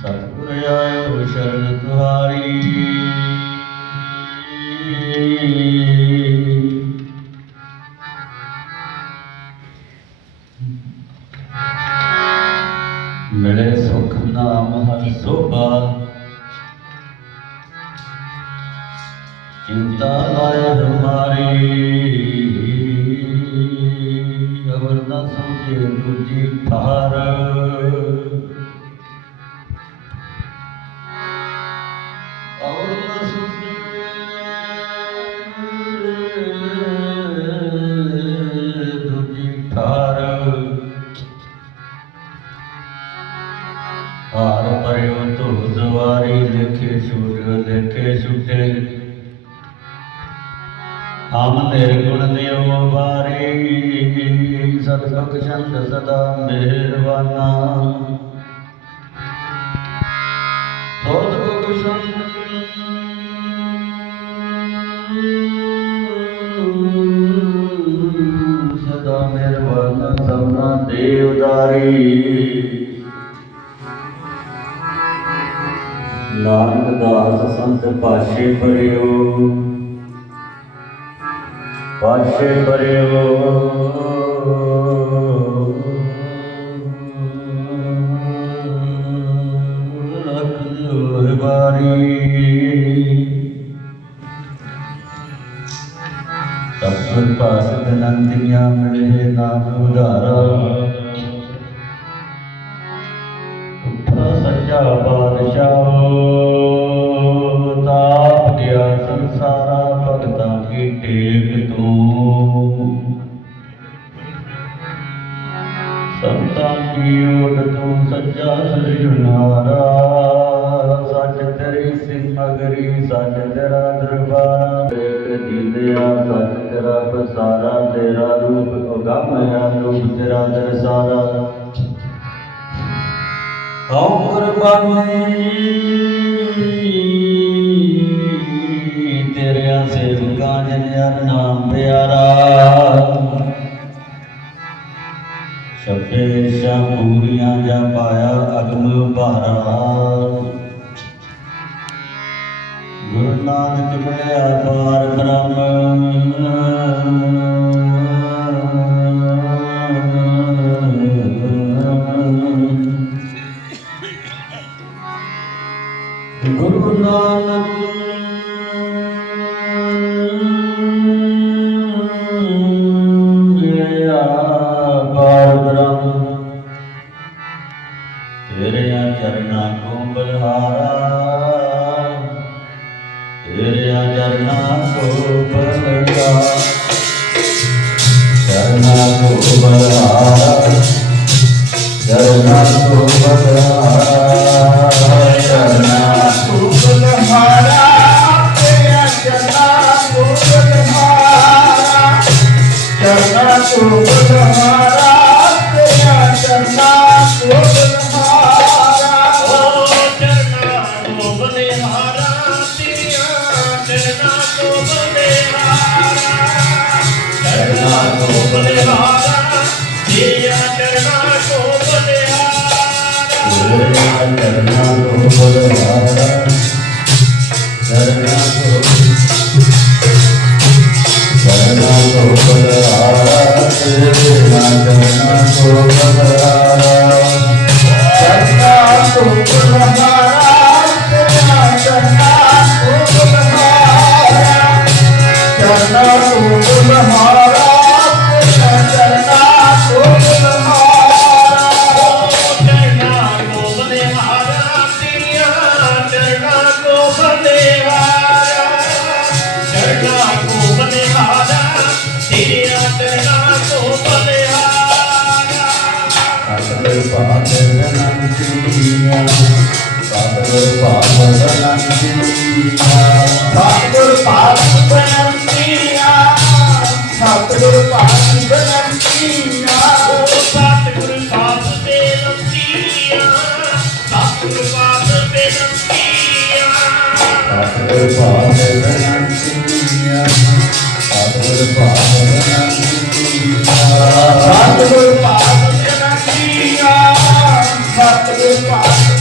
ਸਤਿਗੁਰ ਆਇਓ ਸ਼ਰਨ ਤੁਹਾਰੀ। ਮਿਲੇ ਸੁਖ ਨਾਮ ਹਰ ਸੋਭਾ। ਚਿੰਤਾ ਲਾਇ ਹਮਾਰੀ। ਅਵਰ ਨਾ ਸਮਝੇ ਦੂਜੀ ਠਾਰ ਹਾਰ ਪਰਿਓ ਤੋ ਜ਼ਵਾਰੀ ਲਿਖੇ ਛੁਟ ਲਿਖੇ ਛੁਟੇ ਹਮ ਨਿਰਗੁਣ ਦਿਓ ਸਤਿਗੁਰ ਚੰਦ ਸਦਾ ਮਿਹਰਬਾਨਾ। ਸਤਿਗੁਰ ਚੰਦ ਸਦਾ ਮਿਹਰਬਾਨਾ, ਸਭਨਾ ਦੇ ਉਦਾਰੀ। ਨਾਨਕ ਦਾਸ ਸੰਤ ਪਾਸ਼ੇ ਪਰਿਓ। ਪਾਸ਼ੇ ਪਰਿਓ। ਰੱਖ ਬਾਰੀ। ਸਤਿਗੁਰ ਪਾਸ ਬਨੰਦੀਆਂ ਮਿਲੇ ਨਾਮ ਉਧਾਰਾ। ਸੱਚਾ ਬਾਦਸ਼ਾਹ ਸੰਤਾਂ ਤੂੰ ਸੱਚਾ ਸਿਰਜਣਹਾਰਾ ਸੱਚ ਤੇਰੀ ਸਿਮਗਰੀ ਸੱਚ ਤੇਰਾ ਦਰਬਾਰ। ਤੇਰੇ ਜਿੰਦਿਆ ਸੱਚ ਤੇਰਾ ਪਸਾਰਾ ਤੇਰਾ ਰੂਪ ਉਗਮ ਰੂਪ ਤੇਰਾ ਦਰਸਾਰਾ। ਹਉ ਕੁਰਬਾਨੀ ਤੇਰਿਆਂ ਸੇਵਕਾਂ ਜਨ ਨਾਮ ਪਿਆਰਾ। ਸ਼ਬਦੇ ਪੂਰੀਆਂ ਜਾ ਪਾਇਆ ਅਗਮ ਭਾਰਾ। ਗੁਰੂ ਨਾਨਕ ਮਿਲਿਆ ਪਾਰ ਬ੍ਰਹਮ। ਗੁਰੂ ਨਾਨਕ ਚਰਨਾਂ ਕੋ ਬਲਹਾਰਾ ਤੇਰਿਆਂ ਚਰਨਾਂ ਕੋ ਬਲਹਾਰਾ ਚਰਨਾਂ ਕੋ ਬਲਹਾਰਾ ਚਰਨਾਂ ਕੋ ਬਲਹਾਰਾ ਚਰਨਾਂ ਕੋ ਚਰਨਾਂ ਤੇਰਿਆਂ ਚਰਨਾਂ ਕੋ ਬਲਹਾਰਾ ਚਰਨਾਂ ਕੋ ਚਰਨਾਂ ਕੋ ਬਲਹਾਰਾ ਤੇਰਿਆਂ ਚਰਨਾਂ ਕੋ ਬਲਹਾਰਾ ਸਤਿਗੁਰ ਪਾਦ ਰਣੰਤੀਆ ਸਤਿਗੁਰ ਪਾਦ Vai, vai.